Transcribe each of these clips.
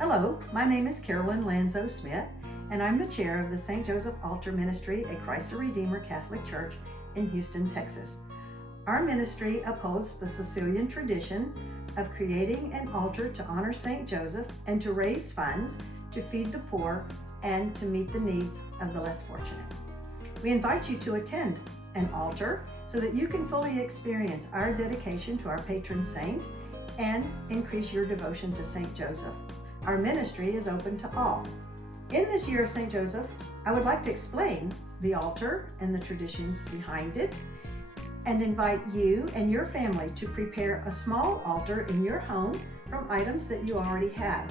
Hello, my name is Carolyn Lanzo Smith, and I'm the chair of the St. Joseph Altar Ministry at Christ the Redeemer Catholic Church in Houston, Texas. Our ministry upholds the Sicilian tradition of creating an altar to honor St. Joseph and to raise funds to feed the poor and to meet the needs of the less fortunate. We invite you to attend an altar so that you can fully experience our dedication to our patron saint and increase your devotion to St. Joseph. Our ministry is open to all. In this year of St. Joseph, I would like to explain the altar and the traditions behind it, and invite you and your family to prepare a small altar in your home from items that you already have.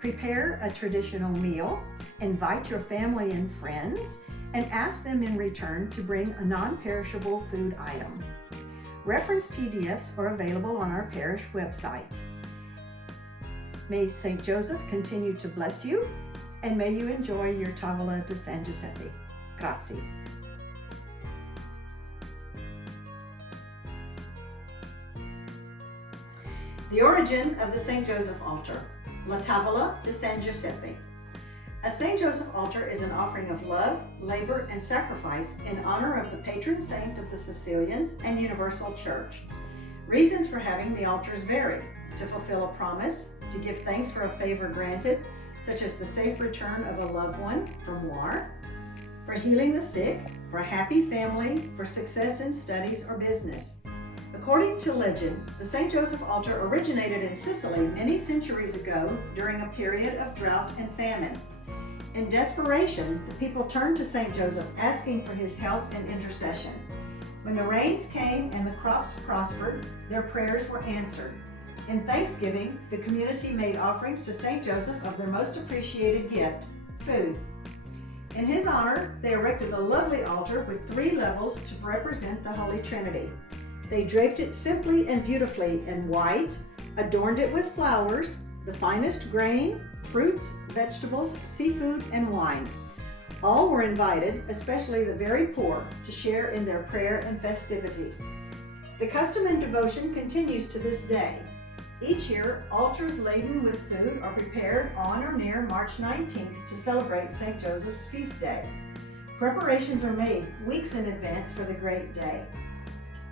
Prepare a traditional meal, invite your family and friends, and ask them in return to bring a non-perishable food item. Reference PDFs are available on our parish website. May St. Joseph continue to bless you, and may you enjoy your Tavala di San Giuseppe. Grazie. The origin of the St. Joseph altar, La Tavala di San Giuseppe. A St. Joseph altar is an offering of love, labor, and sacrifice in honor of the patron saint of the Sicilians and Universal Church. Reasons for having the altars vary: to fulfill a promise, to give thanks for a favor granted, such as the safe return of a loved one from war, for healing the sick, for a happy family, for success in studies or business. According to legend, the St. Joseph altar originated in Sicily many centuries ago during a period of drought and famine. In desperation, the people turned to St. Joseph asking for his help and intercession. When the rains came and the crops prospered, their prayers were answered. In thanksgiving, the community made offerings to St. Joseph of their most appreciated gift, food. In his honor, they erected a lovely altar with 3 levels to represent the Holy Trinity. They draped it simply and beautifully in white, adorned it with flowers, the finest grain, fruits, vegetables, seafood, and wine. All were invited, especially the very poor, to share in their prayer and festivity. The custom and devotion continues to this day. Each year, altars laden with food are prepared on or near March 19th to celebrate St. Joseph's feast day. Preparations are made weeks in advance for the great day.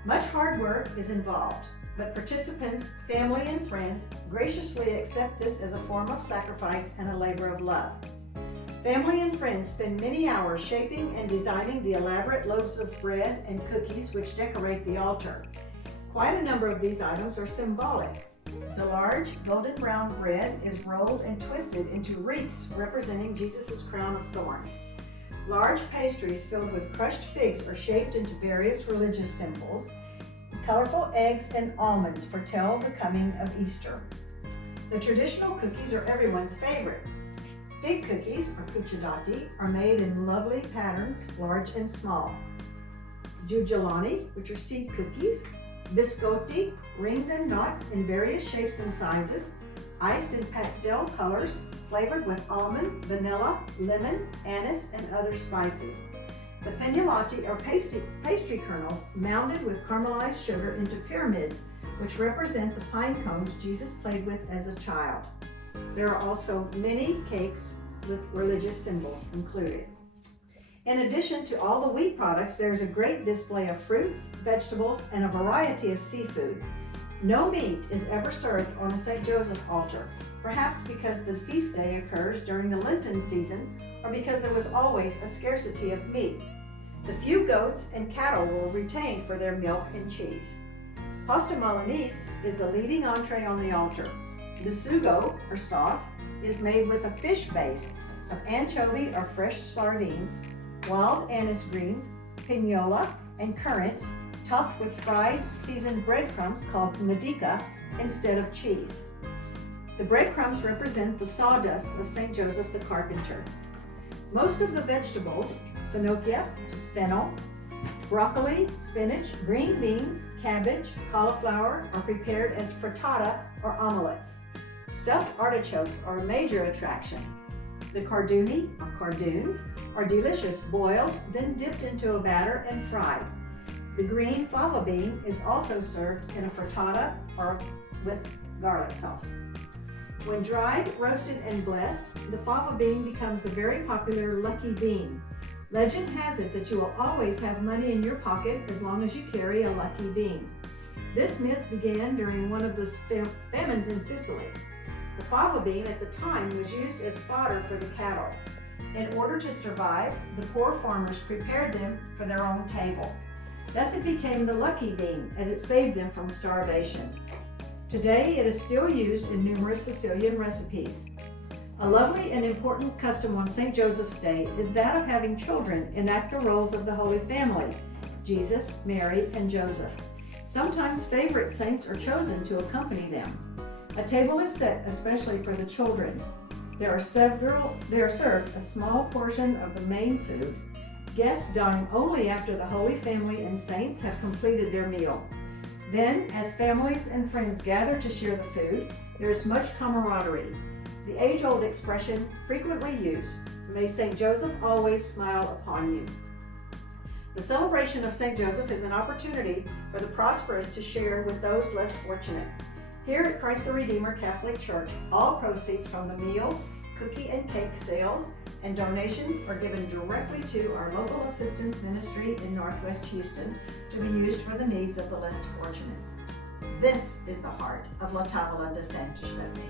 Much hard work is involved, but participants, family, and friends graciously accept this as a form of sacrifice and a labor of love. Family and friends spend many hours shaping and designing the elaborate loaves of bread and cookies which decorate the altar. Quite a number of these items are symbolic. The large golden brown bread is rolled and twisted into wreaths representing Jesus' crown of thorns. Large pastries filled with crushed figs are shaped into various religious symbols. Colorful eggs and almonds foretell the coming of Easter. The traditional cookies are everyone's favorites. Fig cookies, or cucciolati, are made in lovely patterns, large and small. Giugelani, which are seed cookies. Biscotti, rings and knots in various shapes and sizes, iced in pastel colors, flavored with almond, vanilla, lemon, anise, and other spices. The pennellati are pastry kernels mounded with caramelized sugar into pyramids, which represent the pine cones Jesus played with as a child. There are also many cakes with religious symbols included. In addition to all the wheat products, there's a great display of fruits, vegetables, and a variety of seafood. No meat is ever served on a St. Joseph altar, perhaps because the feast day occurs during the Lenten season, or because there was always a scarcity of meat. The few goats and cattle were retained for their milk and cheese. Pasta Molinis is the leading entree on the altar. The sugo, or sauce, is made with a fish base of anchovy or fresh sardines, wild anise greens, pinola, and currants, topped with fried, seasoned breadcrumbs called medica instead of cheese. The breadcrumbs represent the sawdust of St. Joseph the Carpenter. Most of the vegetables, finocchia, which is fennel, broccoli, spinach, green beans, cabbage, cauliflower, are prepared as frittata or omelettes. Stuffed artichokes are a major attraction. The carduni, or cardoons, are delicious boiled, then dipped into a batter and fried. The green fava bean is also served in a frittata or with garlic sauce. When dried, roasted, and blessed, the fava bean becomes a very popular lucky bean. Legend has it that you will always have money in your pocket as long as you carry a lucky bean. This myth began during one of the famines in Sicily. The fava bean at the time was used as fodder for the cattle. In order to survive, the poor farmers prepared them for their own table. Thus it became the lucky bean, as it saved them from starvation. Today it is still used in numerous Sicilian recipes. A lovely and important custom on St. Joseph's Day is that of having children enact the roles of the Holy Family, Jesus, Mary, and Joseph. Sometimes favorite saints are chosen to accompany them. A table is set especially for the children. They are served a small portion of the main food. Guests dine only after the Holy Family and saints have completed their meal. Then, as families and friends gather to share the food, there is much camaraderie. The age-old expression frequently used, "May St. Joseph always smile upon you." The celebration of St. Joseph is an opportunity for the prosperous to share with those less fortunate. Here at Christ the Redeemer Catholic Church, all proceeds from the meal, cookie and cake sales, and donations are given directly to our local assistance ministry in Northwest Houston to be used for the needs of the less fortunate. This is the heart of La Tavala de San Giuseppe.